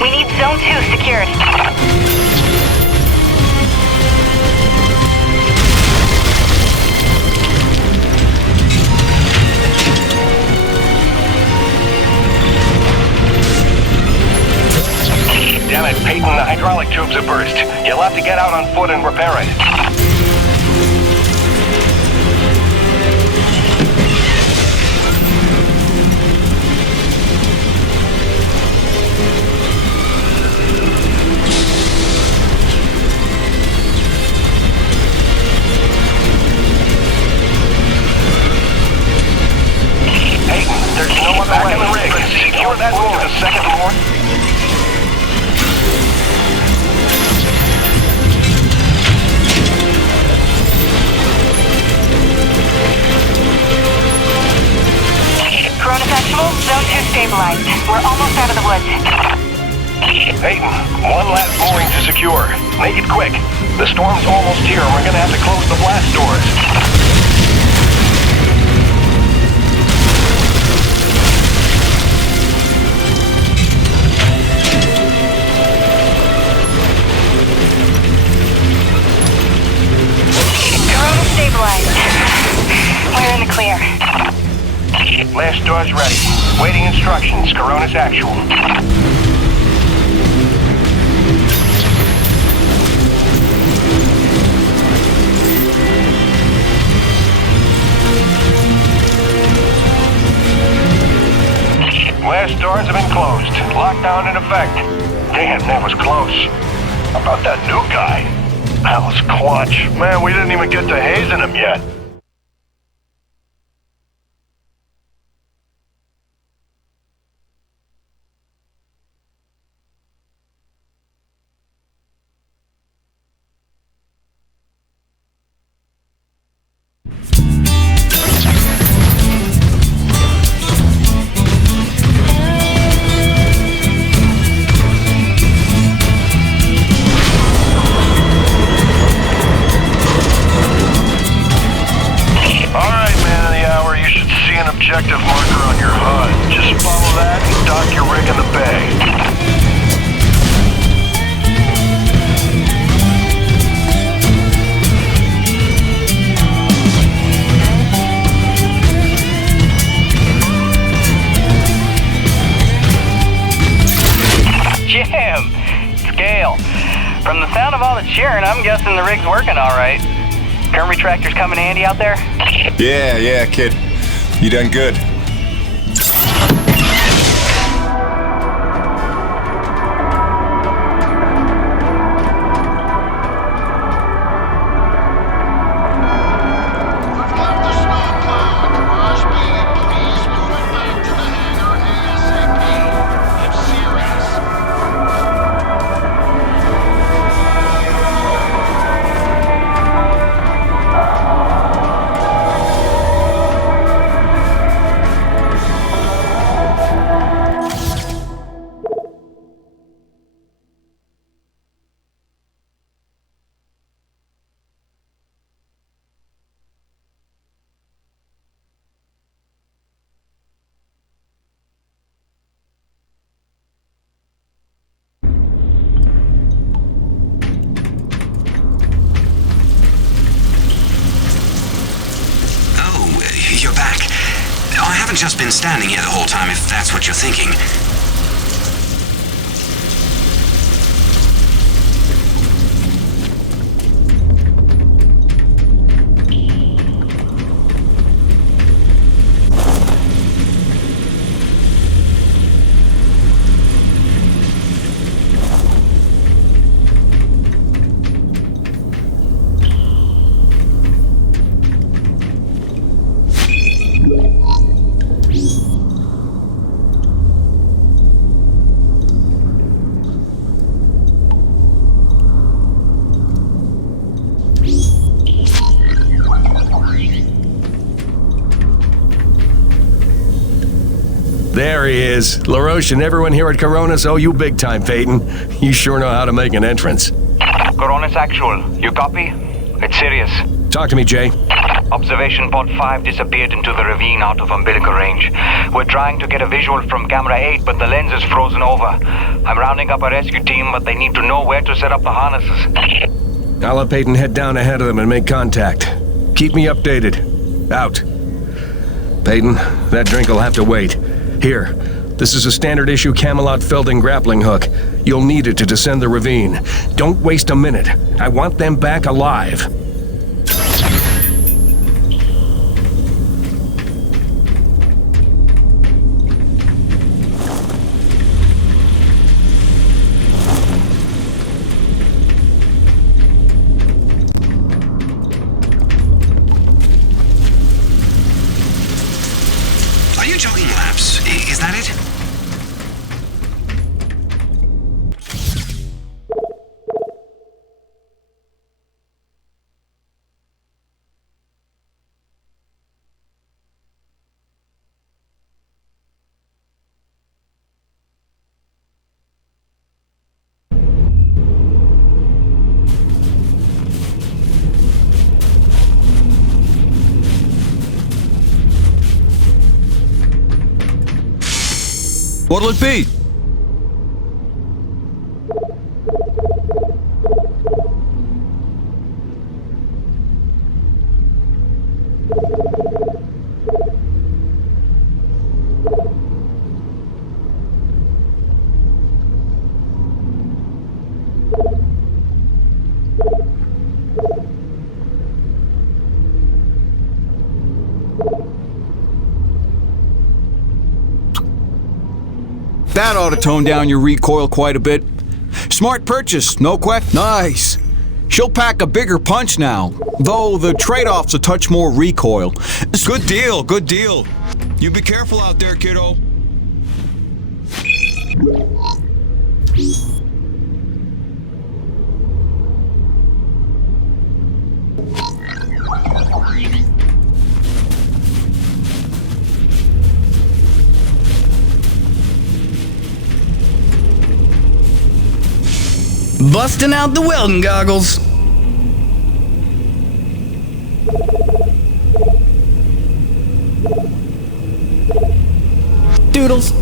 We need Zone 2 secured. Damn it, Peyton, the hydraulic tubes have burst. You'll have to get out on foot and repair it. Peyton, there's no other way. In the rig. Secure that move to the second floor. Corona's actual, Zone 2 stabilized. We're almost out of the woods. Peyton, one last mooring to secure. Make it quick. The storm's almost here and we're gonna have to close the blast doors. Corona stabilized. We're in the clear. Blast doors ready. Waiting instructions. Corona's actual. Blast doors have been closed. Lockdown in effect. Damn, that was close. How about that new guy? That was clutch. Man, we didn't even get to hazing him yet. Objective marker on your HUD. Just follow that and dock your rig in the bay. Jim! Scale. From the sound of all the cheering, I'm guessing the rig's working all right. Current retractors coming handy out there? Yeah, kid. You done good. You're back. I haven't just been standing here the whole time, if that's what you're thinking. There he is. LaRoche and everyone here at Coronas owe you big time, Peyton. You sure know how to make an entrance. Corona's actual. You copy? It's serious. Talk to me, Jay. Observation pod 5 disappeared into the ravine out of umbilical range. We're trying to get a visual from camera 8, but the lens is frozen over. I'm rounding up a rescue team, but they need to know where to set up the harnesses. I'll have Peyton head down ahead of them and make contact. Keep me updated. Out. Peyton, that drink will have to wait. Here, this is a standard issue Camelot Felding grappling hook. You'll need it to descend the ravine. Don't waste a minute. I want them back alive. Are you jogging laps? Is that it? What'll it be? That ought to tone down your recoil quite a bit. Smart purchase, no question. Nice. She'll pack a bigger punch now, though the trade-off's a touch more recoil. Good deal, good deal. You be careful out there, kiddo. Busting out the welding goggles. Doodles.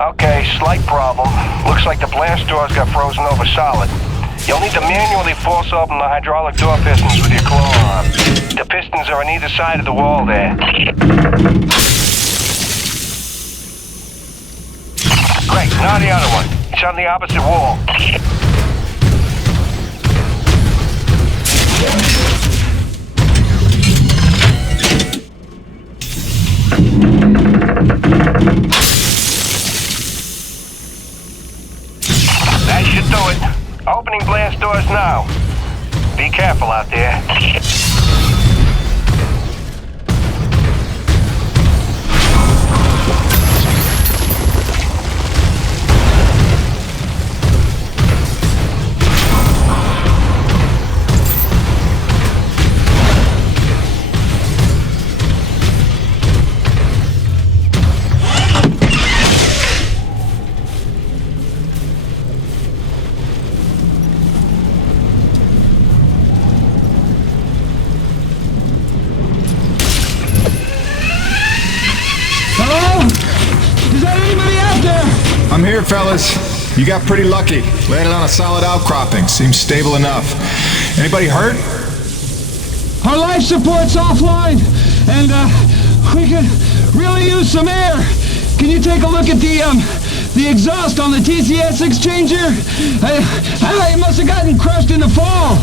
Okay, slight problem. Looks like the blast doors got frozen over solid. You'll need to manually force open the hydraulic door pistons with your claw arm. The pistons are on either side of the wall there. Great, now the other one. It's on the opposite wall. That should do it. Opening blast doors now. Be careful out there. here, fellas. You got pretty lucky. Landed on a solid outcropping. Seems stable enough. Anybody hurt? Our life support's offline, and we could really use some air. Can you take a look at the exhaust on the TCS exchanger? It must have gotten crushed in the fall.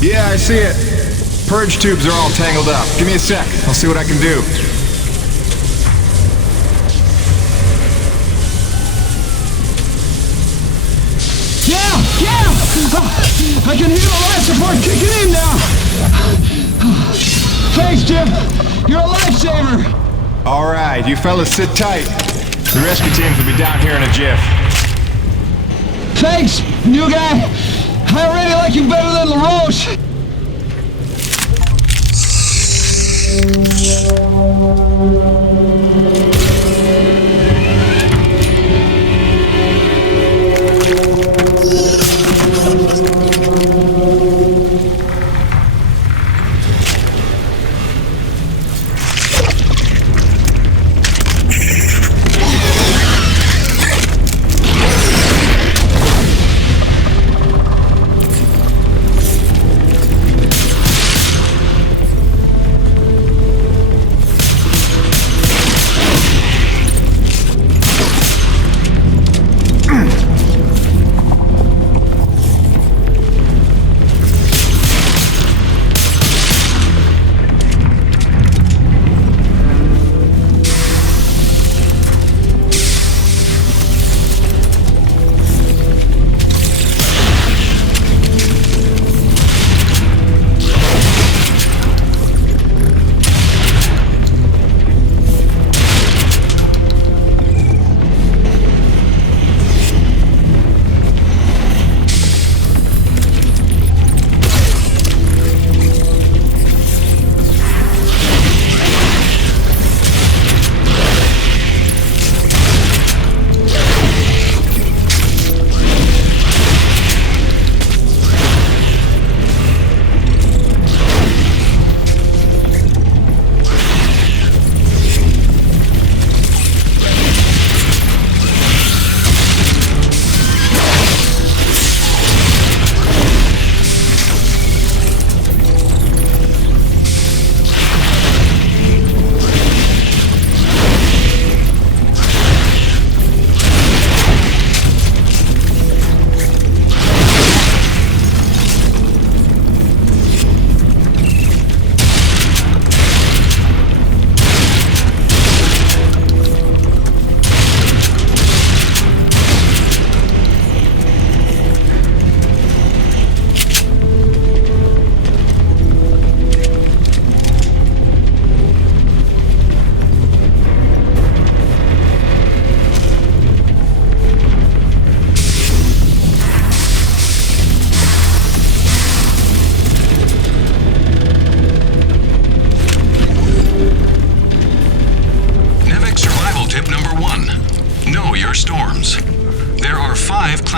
Yeah, I see it. Purge tubes are all tangled up. Give me a sec. I'll see what I can do. Yeah! I can hear the life support kicking in now. Thanks, Jim. You're a lifesaver. All right, you fellas sit tight. The rescue teams will be down here in a jiff. Thanks, new guy. I already like you better than LaRoche.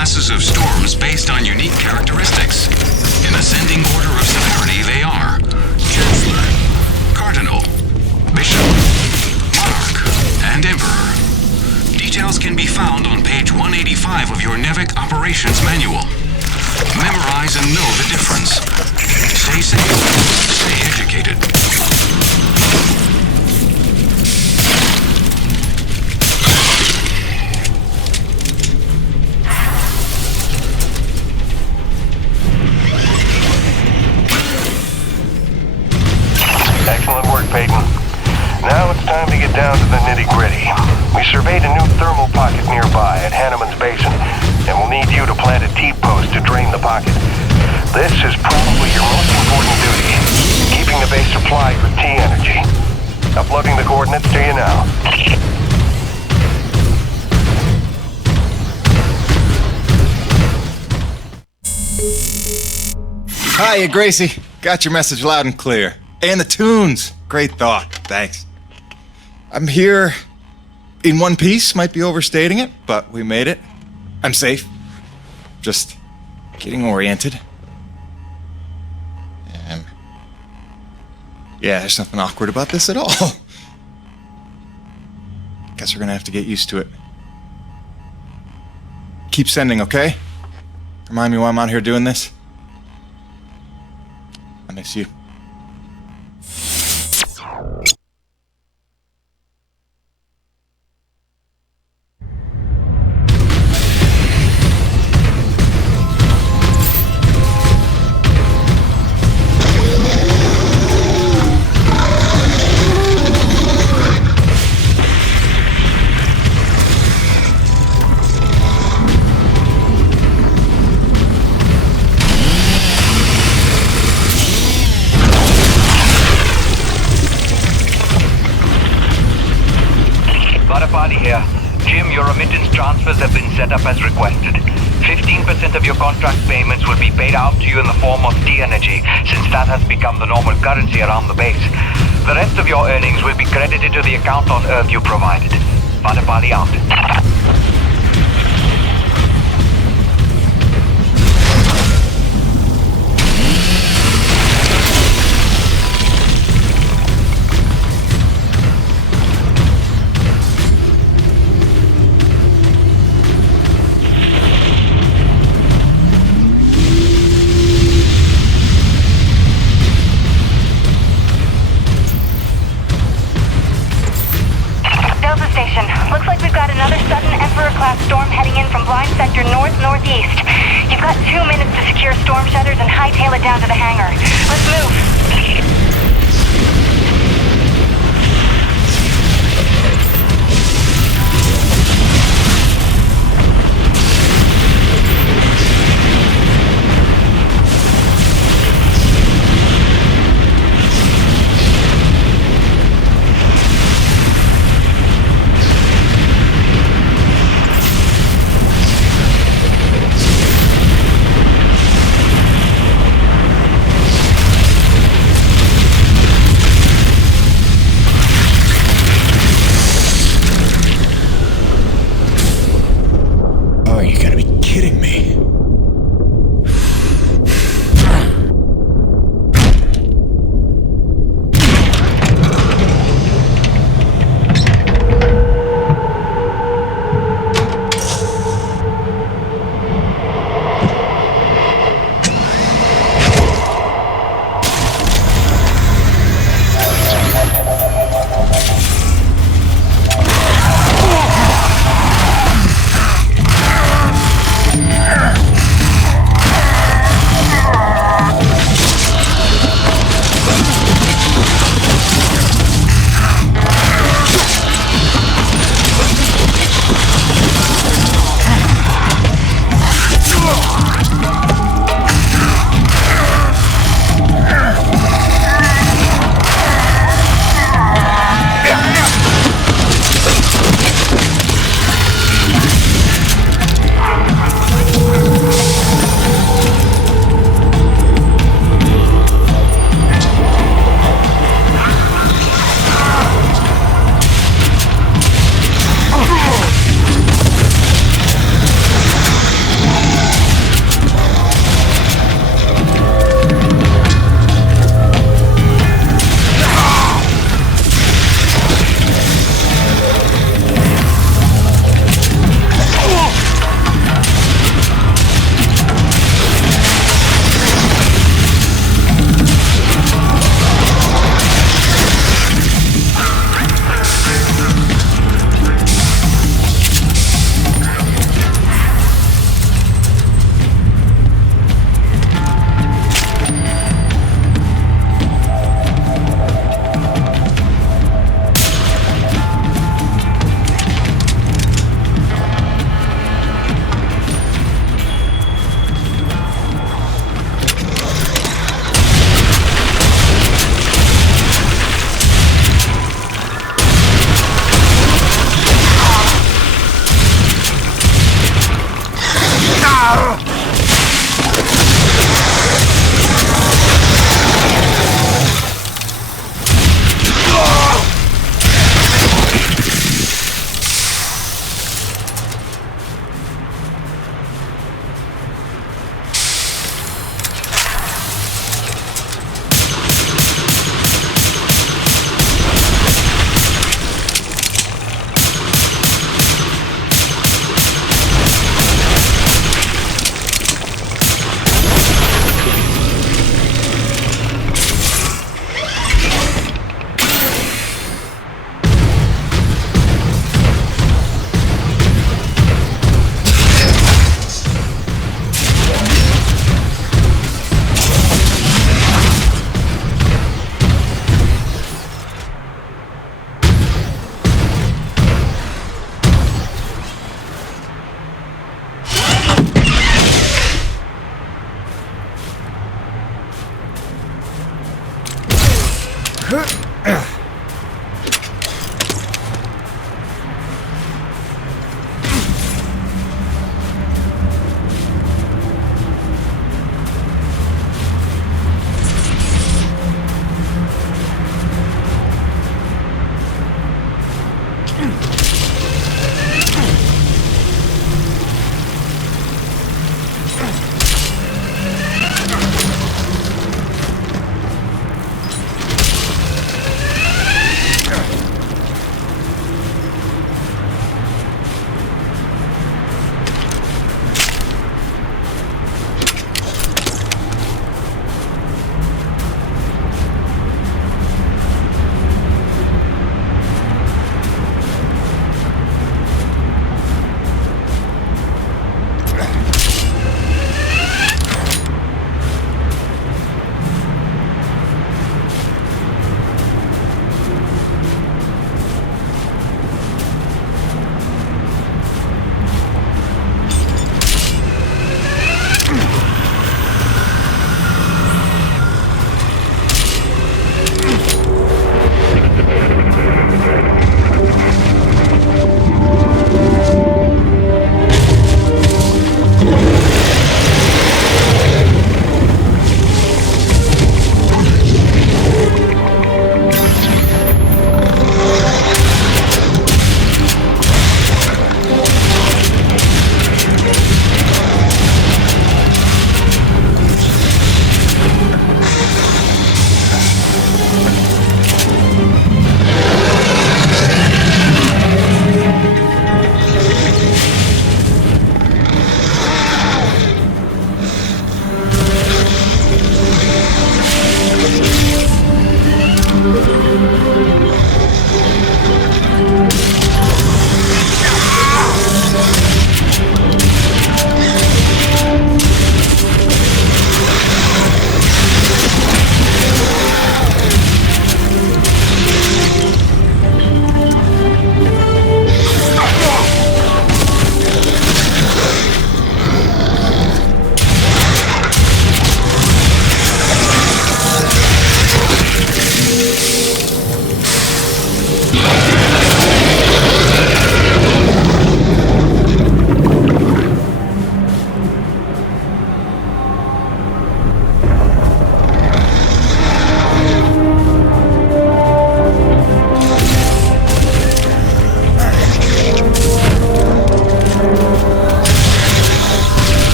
classes of storms based on unique characteristics. In ascending order of severity, they are Chancellor, Cardinal, Bishop, Monarch, and Emperor. Details can be found on page 185 of your NEVEC Operations Manual. Memorize and know the difference. Stay safe. Stay educated. Excellent work, Peyton. Now it's time to get down to the nitty-gritty. We surveyed a new thermal pocket nearby at Hanneman's Basin, and we'll need you to plant a T-post to drain the pocket. This is probably your most important duty, keeping the base supplied with T-energy. Uploading the coordinates to you now. Hiya, Gracie. Got your message loud and clear. And the tunes. Great thought. Thanks. I'm here in one piece. Might be overstating it, but we made it. I'm safe. Just Getting oriented. Yeah, there's nothing awkward about this at all. Guess we're gonna have to get used to it. Keep sending, okay? Remind me why I'm out here doing this. I miss you. Body here. Jim, your remittance transfers have been set up as requested. 15% of your contract payments will be paid out to you in the form of T-Energy, since that has become the normal currency around the base. The rest of your earnings will be credited to the account on Earth you provided. Body out. Looks like we've got another sudden Emperor-class storm heading in from blind sector north-northeast. You've got 2 minutes to secure storm shutters and hightail it down to the hangar. Let's move.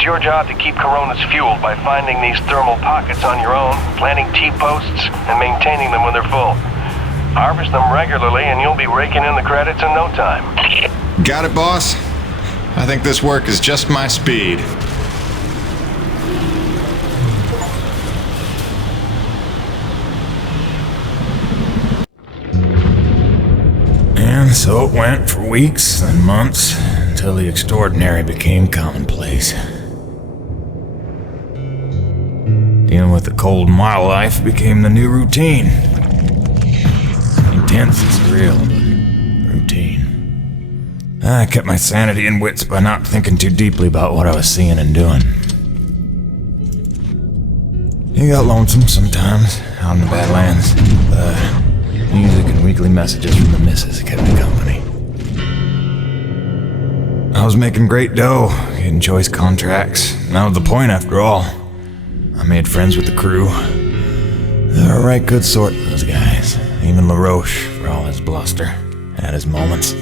It's your job to keep Coronas fueled by finding these thermal pockets on your own, planting T-posts, and maintaining them when they're full. Harvest them regularly and you'll be raking in the credits in no time. Got it, boss? I think this work is just my speed. And so it went for weeks and months until the extraordinary became commonplace. Dealing with the cold mile life became the new routine. Intense and surreal, but routine. I kept my sanity and wits by not thinking too deeply about what I was seeing and doing. It got lonesome sometimes out in the Badlands. Music and weekly messages from the missus kept me company. I was making great dough, getting choice contracts, and that was the point after all. I made friends with the crew. They were a right good sort, those guys. Even LaRoche, for all his bluster, had his moments.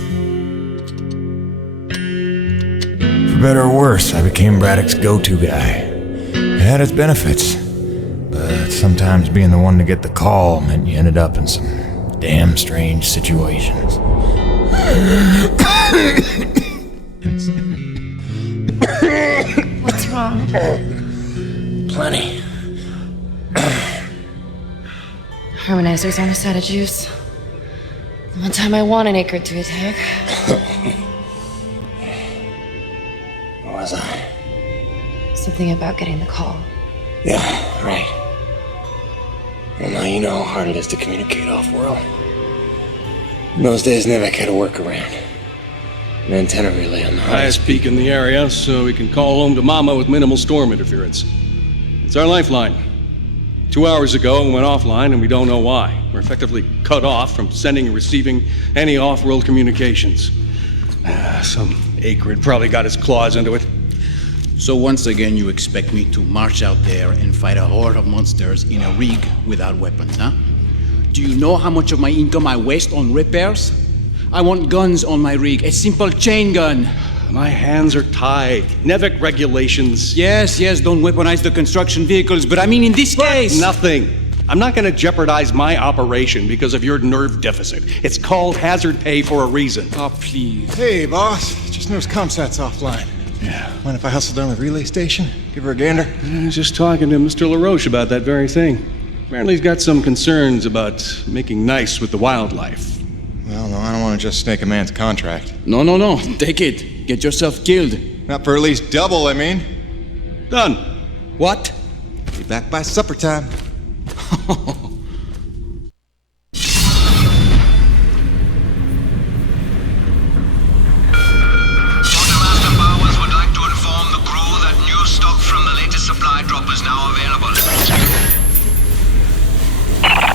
For better or worse, I became Braddock's go-to guy. It had its benefits, but sometimes being the one to get the call meant you ended up in some damn strange situations. What's wrong? Plenty. Harmonizers aren't a side of juice. The one time I want an acre to attack. What was I? Something about getting the call. Yeah, right. Well, now you know how hard it is to communicate off-world. In those days, Nivek had a workaround. An antenna relay on the highest peak in the area, so we can call home to Mama with minimal storm interference. It's our lifeline. 2 hours ago, we went offline, and we don't know why. We're effectively cut off from sending and receiving any off-world communications. Some acrid probably got his claws into it. So once again, you expect me to march out there and fight a horde of monsters in a rig without weapons, huh? Do you know how much of my income I waste on repairs? I want guns on my rig, a simple chain gun. My hands are tied. Nevik regulations. Yes, don't weaponize the construction vehicles, but I mean in this case... Nothing. I'm not going to jeopardize my operation because of your nerve deficit. It's called hazard pay for a reason. Oh, please. Hey, boss. Just noticed ComSat's offline. Yeah. Mind if I hustle down to the relay station? Give her a gander? I was just talking to Mr. LaRoche about that very thing. Apparently he's got some concerns about making nice with the wildlife. Well, no, I don't want to just snake a man's contract. No. Take it. Get yourself killed. Not for at least double, I mean. Done. What? Be back by supper time. Quartermaster Bowers would like to inform the crew that new stock from the latest supply drop is now available.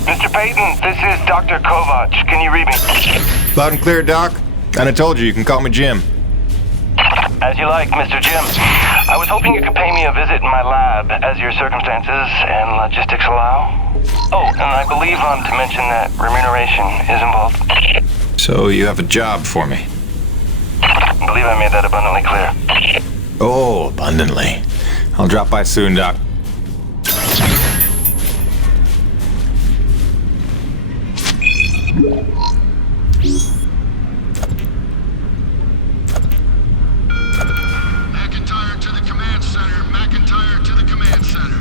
Mr. Payton, this is Dr. Kovac. Can you read me? Loud and clear, Doc. Kinda told you can call me Jim. As you like, Mr. Jim. I was hoping you could pay me a visit in my lab as your circumstances and logistics allow. Oh, and I believe I'm to mention that remuneration is involved. So you have a job for me? I believe I made that abundantly clear. Oh, abundantly. I'll drop by soon, Doc. McIntyre to the command center. McIntyre to the command center.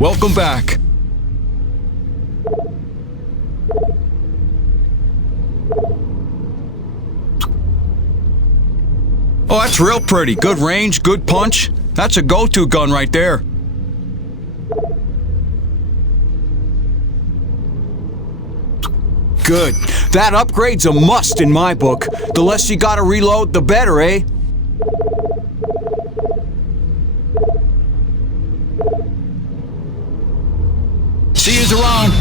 Welcome back. Oh, that's real pretty. Good range, good punch. That's a go-to gun right there. Good. That upgrade's a must in my book. The less you gotta reload, the better, eh? See yous around.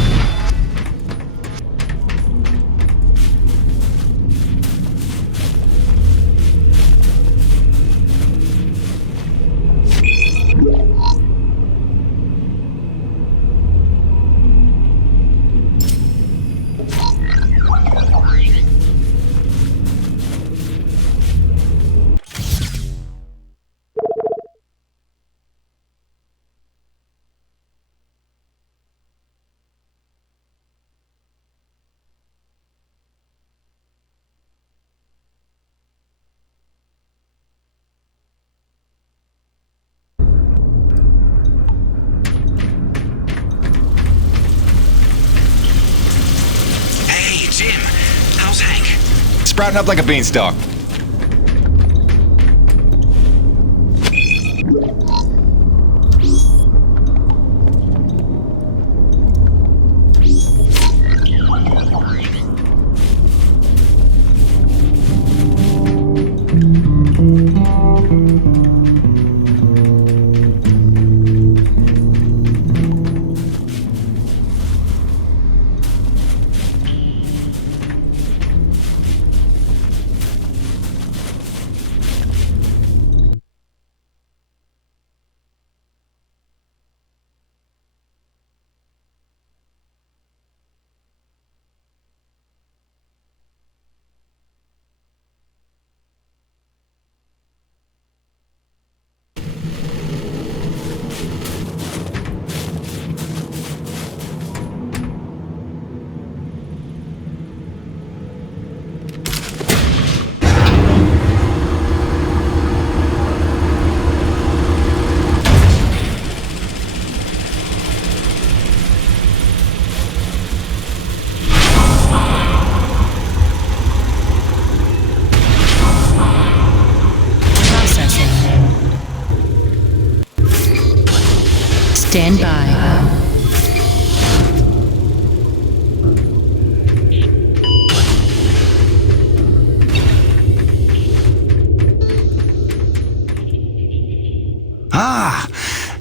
Jim, how's Hank? Sprouting up like a beanstalk.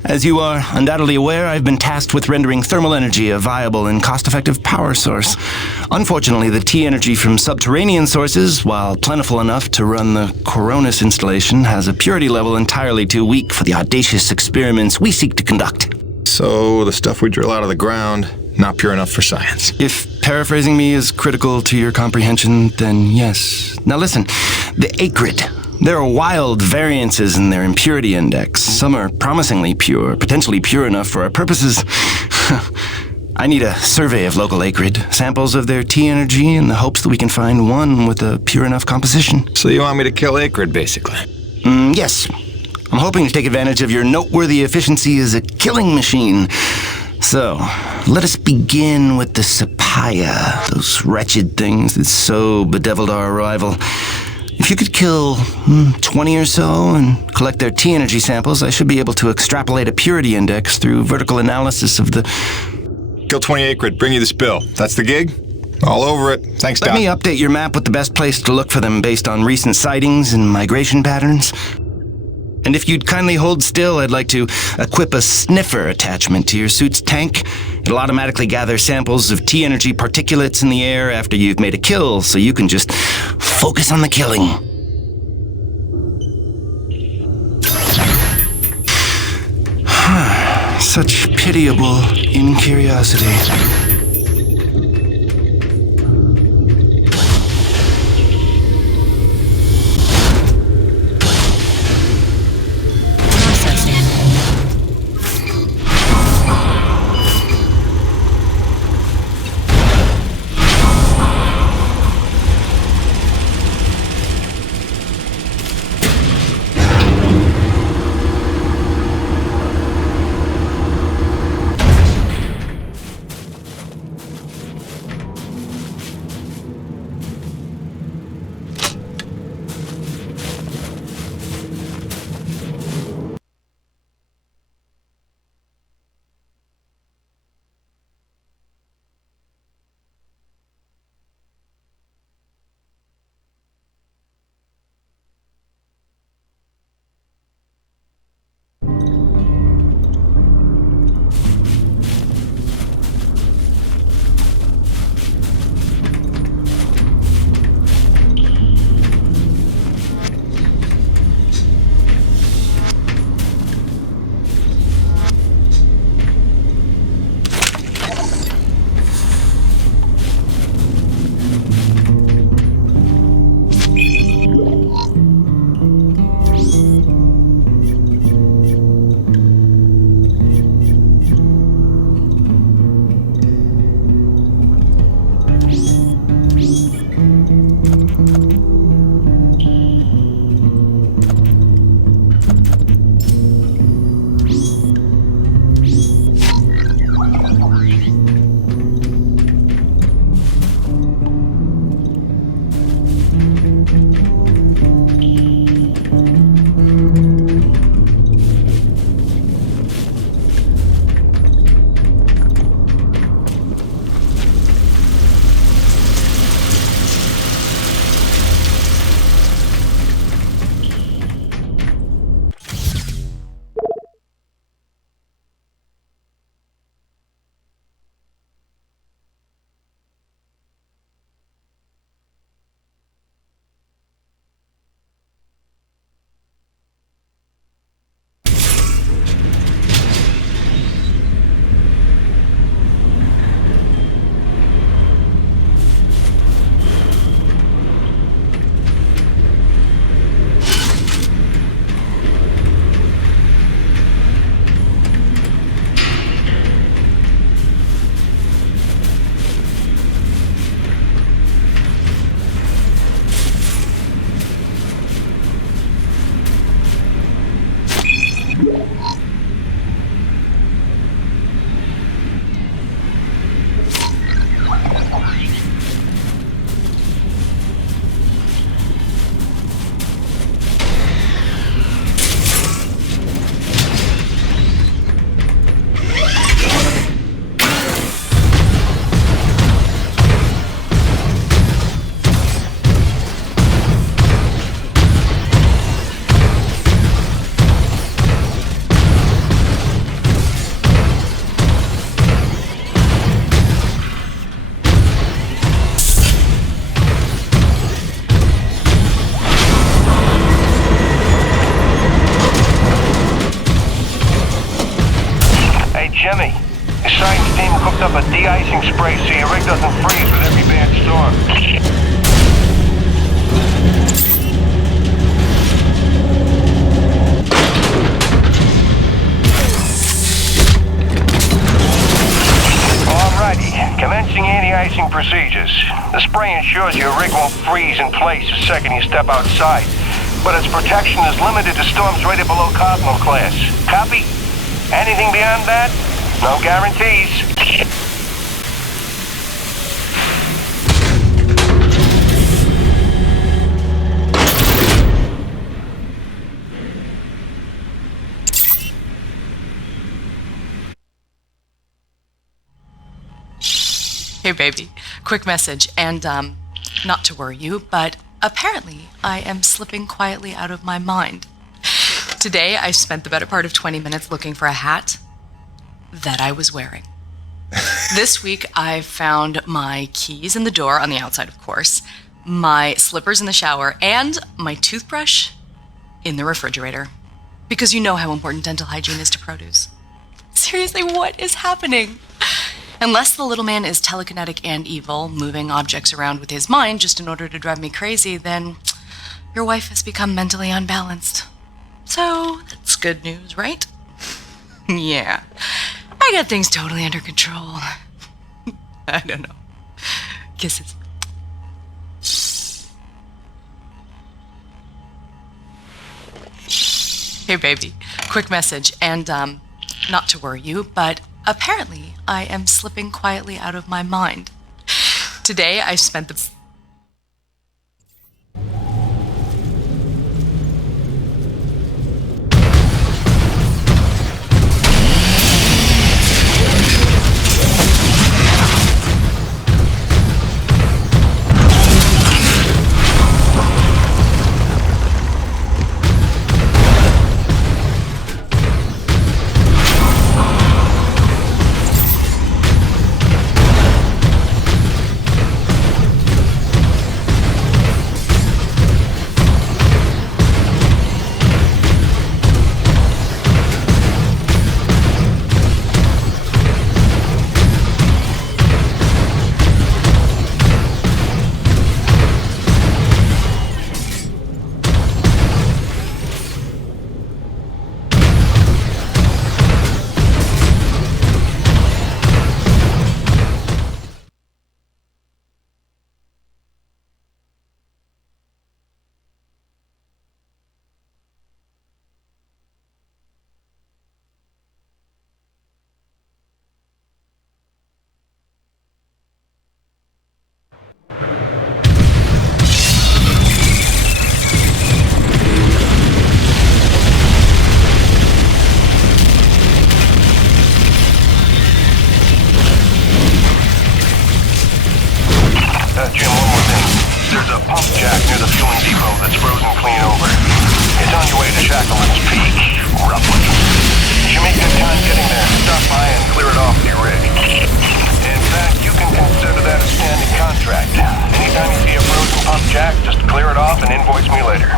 As you are undoubtedly aware, I've been tasked with rendering thermal energy a viable and cost-effective power source. Unfortunately, the T-energy from subterranean sources, while plentiful enough to run the Coronis installation, has a purity level entirely too weak for the audacious experiments we seek to conduct. So, the stuff we drill out of the ground, not pure enough for science. If paraphrasing me is critical to your comprehension, then yes. Now listen, the acrid. There are wild variances in their impurity index. Some are promisingly pure, potentially pure enough for our purposes. I need a survey of local acrid, samples of their T-energy in the hopes that we can find one with a pure enough composition. So you want me to kill acrid, basically? Yes. I'm hoping to take advantage of your noteworthy efficiency as a killing machine. So, let us begin with the Sapaya, those wretched things that so bedeviled our arrival. If you could kill 20 or so and collect their T-energy samples, I should be able to extrapolate a purity index through vertical analysis of the... Kill 20 acrid, bring you the spill. That's the gig? All over it. Thanks, Doc. Let me update your map with the best place to look for them based on recent sightings and migration patterns. And if you'd kindly hold still, I'd like to equip a sniffer attachment to your suit's tank. It'll automatically gather samples of T-energy particulates in the air after you've made a kill, so you can just focus on the killing. Such pitiable incuriosity. up a de-icing spray so your rig doesn't freeze with every bad storm. Alrighty, commencing anti-icing procedures. The spray ensures your rig won't freeze in place the second you step outside, but its protection is limited to storms rated below Cardinal class. Copy? Anything beyond that? No guarantees. Hey, baby. Quick message, and, not to worry you, but apparently I am slipping quietly out of my mind. Today, I spent the better part of 20 minutes looking for a hat that I was wearing. This week, I found my keys in the door, on the outside, of course, my slippers in the shower, and my toothbrush in the refrigerator. Because you know how important dental hygiene is to produce. Seriously, what is happening? Unless the little man is telekinetic and evil, moving objects around with his mind just in order to drive me crazy, then your wife has become mentally unbalanced. So, that's good news, right? Yeah. I got things totally under control. I don't know. Kisses. Hey, baby. Quick message, and, not to worry you, but apparently I am slipping quietly out of my mind. Today, I spent the... Jim, one more thing. There's a pump jack near the fueling depot that's frozen clean over. It's on your way to Shackleton's Peak, roughly. You should make good time getting there. Stop by and clear it off with your rig. In fact, you can consider that a standing contract. Anytime you see a frozen pump jack, just clear it off and invoice me later.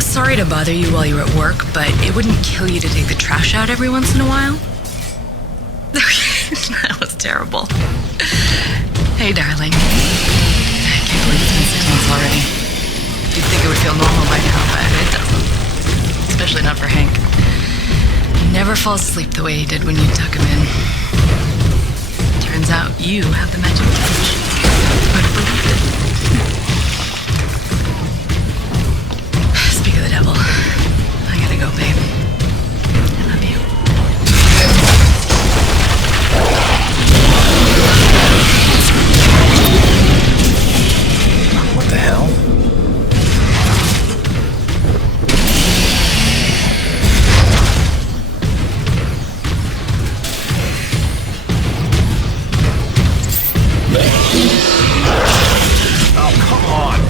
Sorry to bother you while you're at work, but it wouldn't kill you to take the trash out every once in a while? That was terrible. Hey, darling. I can't believe it's been 6 months already. You'd think it would feel normal by now, but it doesn't. Especially not for Hank. He never falls asleep the way he did when you tuck him in. Turns out you have the magic touch. Would have believed it. go, babe. I love you. What the hell? Oh, come on!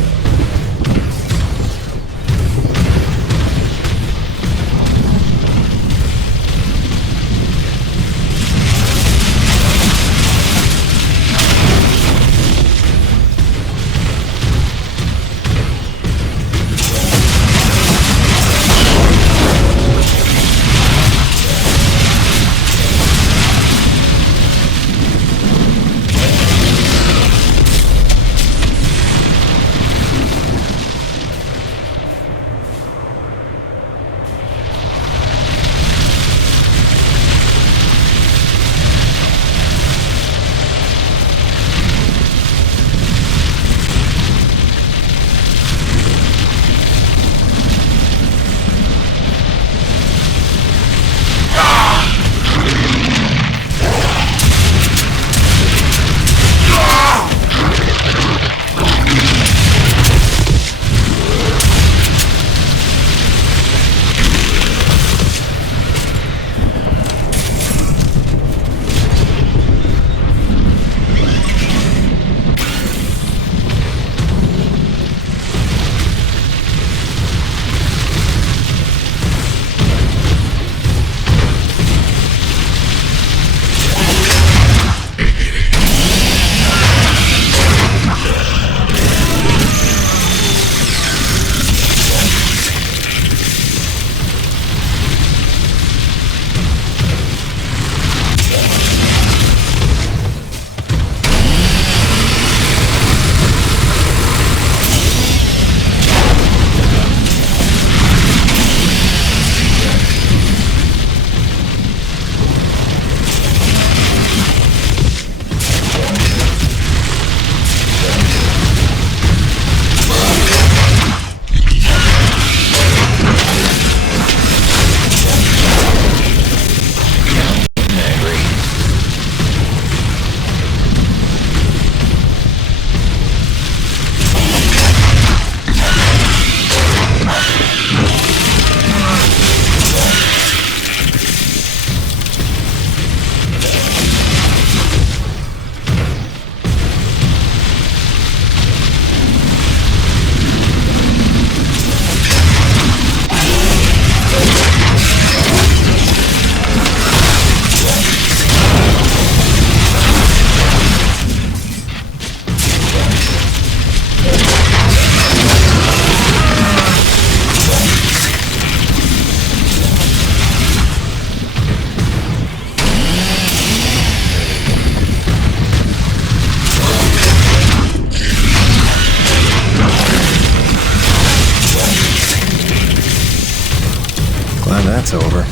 Glad that's over.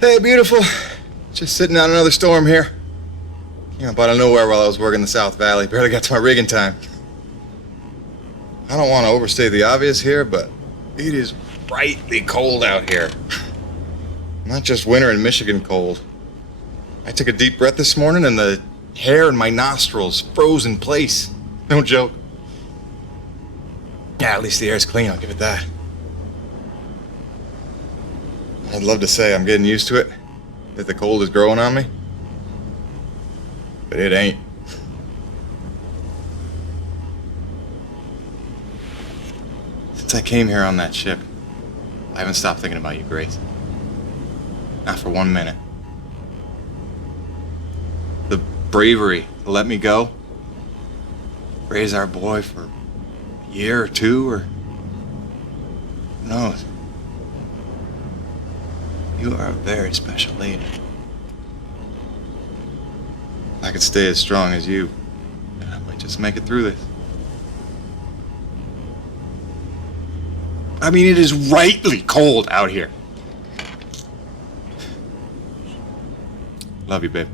Hey, beautiful. Just sitting out another storm here. Came up out of nowhere while I was working the South Valley. Barely got to my rig in time. I don't want to overstate the obvious here, but it is frightfully cold out here. Not just winter in Michigan cold. I took a deep breath this morning and the hair in my nostrils froze in place. No joke. Yeah, at least the air's clean, I'll give it that. I'd love to say I'm getting used to it, that the cold is growing on me, but it ain't. Since I came here on that ship, I haven't stopped thinking about you, Grace. Not for 1 minute. The bravery to let me go, raise our boy for a year or two, or who knows. You are a very special lady. If I could stay as strong as you, I might just make it through this. I mean, it is rightly cold out here. Love you, babe.